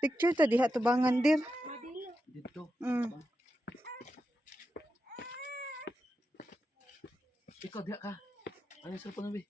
Picture ta diha tubangan dir. Dito. Ikaw diha ka. Ano sa panabi?